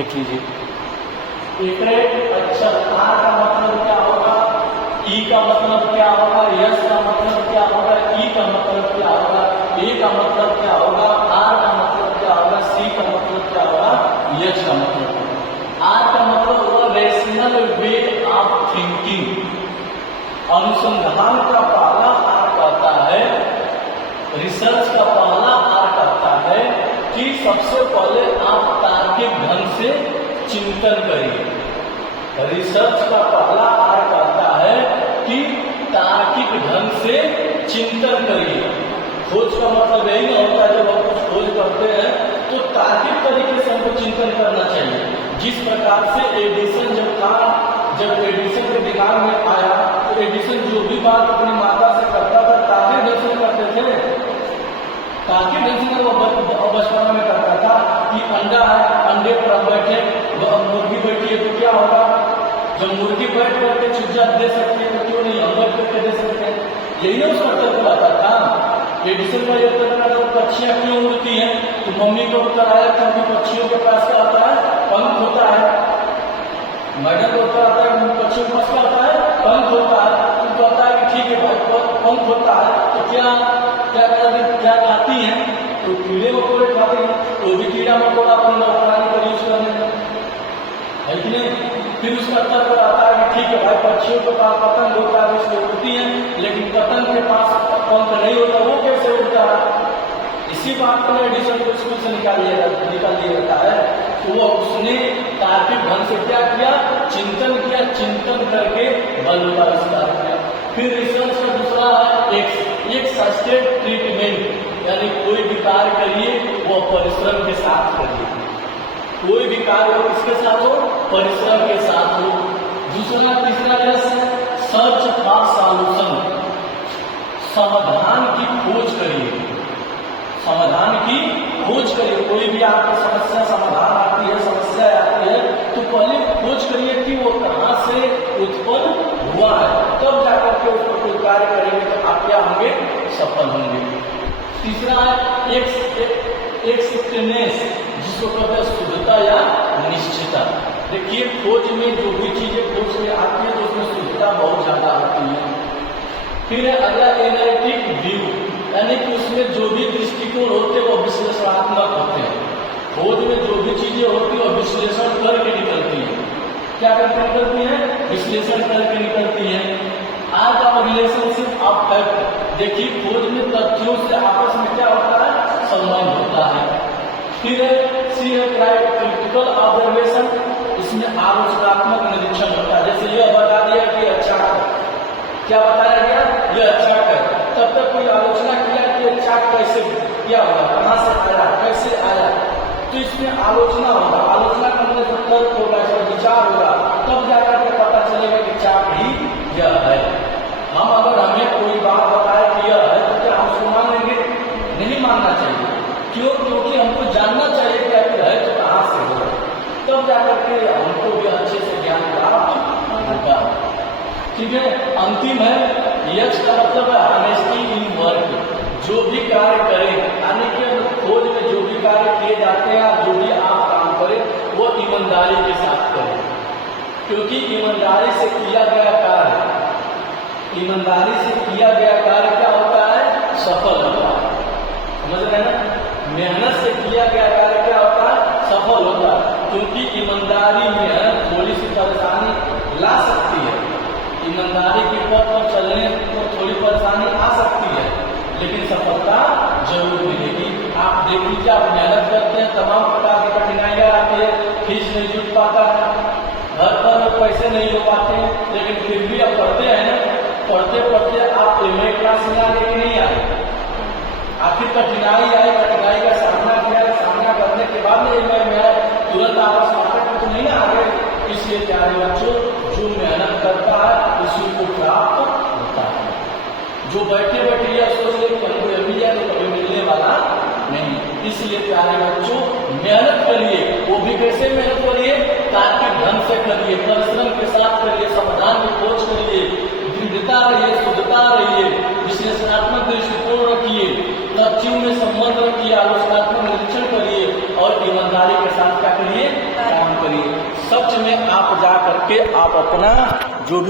लिख लीजिए। इटरेट अक्षर आर का मतलब क्या होगा, ई का मतलब क्या होगा, यस का मतलब क्या होगा, ई का मतलब क्या होगा, ए का मतलब क्या होगा, आर का मतलब क्या होगा, सी का मतलब क्या होगा, एच का मतलब। आर का मतलब होगा रेशनल वे ऑफ थिंकिंग। अनुसंधान का पहला आर कहता है, रिसर्च का पहला आर कहता है कि सबसे पहले आप तार्किक ढंग से चिंतन करिए। रिसर्च का पहला आर कहता है कि तार्किक ढंग से चिंतन करिए। खोज का मतलब यही नहीं होता है, जब हम कुछ खोज करते हैं तो तार्किक तरीके से हमको चिंतन करना चाहिए। जिस प्रकार से एडिसन जब एडिसन के दिमाग में आया तो एडिसन जो भी बात अपनी माता से करता था तार्किक ढंग से करते थे। तार्किक ढंग से वो बचपन में करता था कि अंडा है, अंडे पर हम बैठे, मुर्गी बैठी है तो क्या होगा, जब मुर्गी बैठ करके चुजा दे सकती है तो क्यों नहीं हम बैठ करके दे सकते हैं। यही ना उसका तर्क आता था। एडिसन का यह तर्क आता, पक्षियां क्यों उड़ती हैं, तो मम्मी को उत्तर आया क्योंकि पक्षियों के पास क्या होता है, पंख होता है। मैडम को उत्तर आता है पक्षियों के पास क्या होता है, पंख होता है। तो कहता है कि ठीक है भाई पंख होता है तो क्या खाती हैं, तो कीड़े मकोड़े खाते हैं, तो भी कीड़ा मकोड़ा अपने नौकरानी का यूज करने है कि नहीं। फिर उसका तर्क आता है कि ठीक है भाई पक्षियों के पास पतंग होता है इसलिए उड़ती हैं, लेकिन पतंग के पास पंख नहीं होता, वो कैसे उड़ता है। इसी बात को एडिसन को स्कूल से निकाल दिया जाता है। तो वो उसने तार्किक ढंग से क्या किया, चिंतन किया, चिंतन करके बल का विस्तार किया। फिर रिसर्च का दूसरा है एक सस्टेड ट्रीटमेंट, यानी कोई भी कार्य करिए वो परिश्रम के साथ करिए। कोई भी कार्य हो किसके साथ हो, परिश्रम के साथ हो। तीसरा सर्च फॉर सॉल्यूशन, समाधान की खोज करिए। समाधान की खोज करिए। कोई भी आपको समस्या समाधान आती है, समस्या आती है तो पहले खोज करिए कि वो कहाँ से उत्पन्न हुआ है, तब जाकर के उस पर कोई कार्य करेंगे तो आप क्या होंगे, सफल होंगे। तीसरा है एक्सेप्टेंस, जिसको कहते हैं शुद्धता या निश्चितता। देखिए खोज में जो भी चीजें खोज में आती है तो उसमें शुद्धता बहुत ज्यादा होती है। फिर है अगला एनालिटिक व्यू, यानी कि उसमें जो भी दृष्टिकोण होते हैं वो विश्लेषणात्मक होते हैं। खोज में जो भी चीजें होती है वो विश्लेषण करके निकलती है। क्या करके निकलती है, विश्लेषण करके निकलती है। आज आप रिलेशनशिप ऑफ फैक्ट, देखिए खोज में तथ्यों से आपस में क्या होता है, संबंध होता है। फिर सी है क्रिटिकल ऑब्जर्वेशन, इसमें आलोचनात्मक निरीक्षण होता है। जैसे यह बता दिया कि अच्छा क्या बताया गया, ये अच्छा कर, तब तक कोई आलोचना किया कि अच्छा कैसे क्या होगा, कहाँ से आया, कैसे आया, तो इसमें आलोचना होगा। आलोचना करने से तर्क होगा, इसका विचार होगा, तब जाकर के पता चलेगा कि चाक ही यह है। हम अगर हमें कोई बात बताए कि यह है तो क्या हम उसको मानेंगे, नहीं मानना चाहिए। क्यों, क्योंकि हमको जानना चाहिए कि अगर है तो कहाँ से होगा, तब जाकर के हमको भी अच्छे से ज्ञान प्राप्त होगा। ठीक है। अंतिम है यश का मतलब है ऑनेस्टी इन वर्क, जो भी कार्य करें, यानी कि खोज में जो भी कार्य किए जाते हैं, जो भी आप काम करें वो ईमानदारी के साथ करें, क्योंकि ईमानदारी से किया गया कार्य क्या होता है, सफल होता है। समझ रहे हैं ना, मेहनत से किया गया कार्य क्या होता है, सफल होता है। क्योंकि ईमानदारी में थोड़ी सी परेशानी ला सकती है, ईमानदारी के पथ पर चलने को थोड़ी परेशानी आ सकती है, लेकिन सफलता जरूर मिलेगी। आप देख लीजिए, आप मेहनत करते हैं, तमाम प्रकार की कठिनाइयां आती है, फीस नहीं जुट पाता है, घर पर पैसे नहीं हो पाते, लेकिन फिर भी आप पढ़ते हैं ना, पढ़ते पढ़ते आप MA क्लास में आगे कि नहीं आए, आखिर कठिनाई आई, कठिनाई का सामना किया, सामना करने के बाद MA में आए, तुरंत आप स्नातक में तो नहीं ना आ गए। इसलिए प्यारे बच्चों, जो मेहनत करता है उसी को प्राप्त होता है। जो बैठे बैठे या सोच ले कभी मिल जाए तो कभी मिलने वाला नहीं। इसलिए प्यारे बच्चों मेहनत करिए, वो भी कैसे मेहनत करिए, तार्किक ढंग से करिए, परिश्रम के साथ करिए, समाधान की खोज करिए, दृढ़ता रहिए, शुद्धता रहिए, विश्लेषणात्मक दृष्टिकोण रखिए, तथ्यों में संबंध रखिए, आलोचनात्मक निरीक्षण करिए और ईमानदारी के साथ क्या करिए, काम सच में आप जा करके आप अपना जो भी